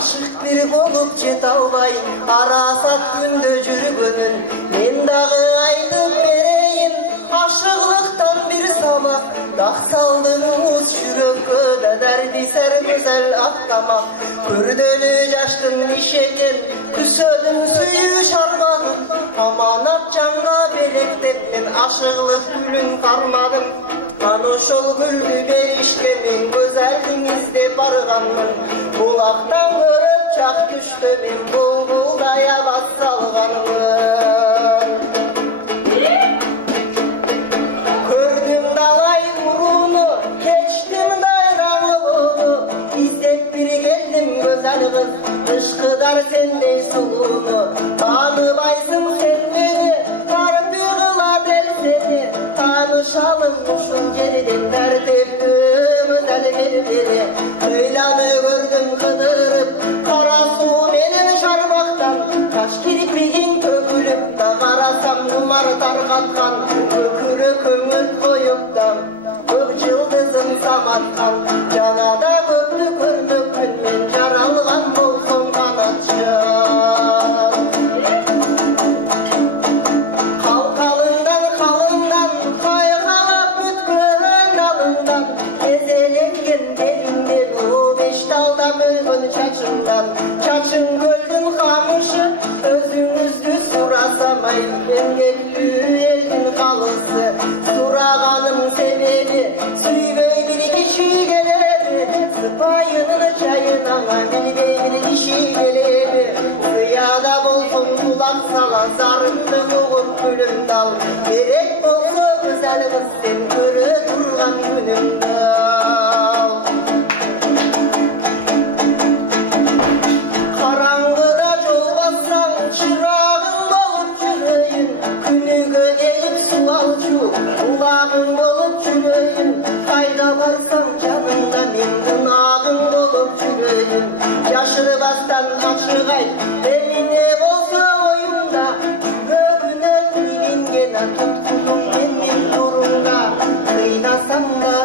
Aşık bir bolup jet albay arasat günde жүргөнүn мен дагы айтып берейин ашыгылыктан bir sabah дак салдың уз жүрөккө да дәрди сәр güzel attama көрдөлү жаштын иш экен күсөдүн сүйүү шармагын аманат жанга белектеп мен ашыгылык гүлүн кармадым аны ошол гүлдү беришке мен güzelдиң издеп барганмын булактан көрөп чак күчтө мен булбулдай абас салганмын көрдүм далай урууну кечтим дайралууну издеп бир келдим güzel кыз ышкыдар сендей сулууну тааныбайсың сен мени тарбий кылат эл сени таанышалым ушул жерден тартиптүү дәлгелдери ыйланы көрдүм кыдырып кара суу менен шарбактан кач кирпигиң төгүлүп да карасам нумар таркаткан көкүрө көңүл коюп да көк жылдызым саматкан жанада көптү көрмөкмүн мен жаралган болсом канатчы калкалыңдан калыңдан кайгалап бүткөн алыңдан эзеленген белиңден уу беш талда мөлгөн чачыңдан чачың көлдүн камышы өзүңүздү сурасамай эмгектүү элдин калысы сураганым себеби сүйбөй бир киши келеби сыпайынын чайын аңа билбей бир киши келеби кыяда болсоң кулак сала зарыңды угуп күлүмдү ал керек болсо güzel кыз сен көрө турган күнүмдү ал караңгыда жол бассаң чырагың болуп жүрөйүн күнүгө келип суу алчу улагың болуп жүрөйүн кайда барсаң жаныңда мен дынагың болуп жүрөйүн жашырбастан ачык айт эмне болсо оюңда көбүнө сүйгенген туткузуң менин нурунда кыйнасаң да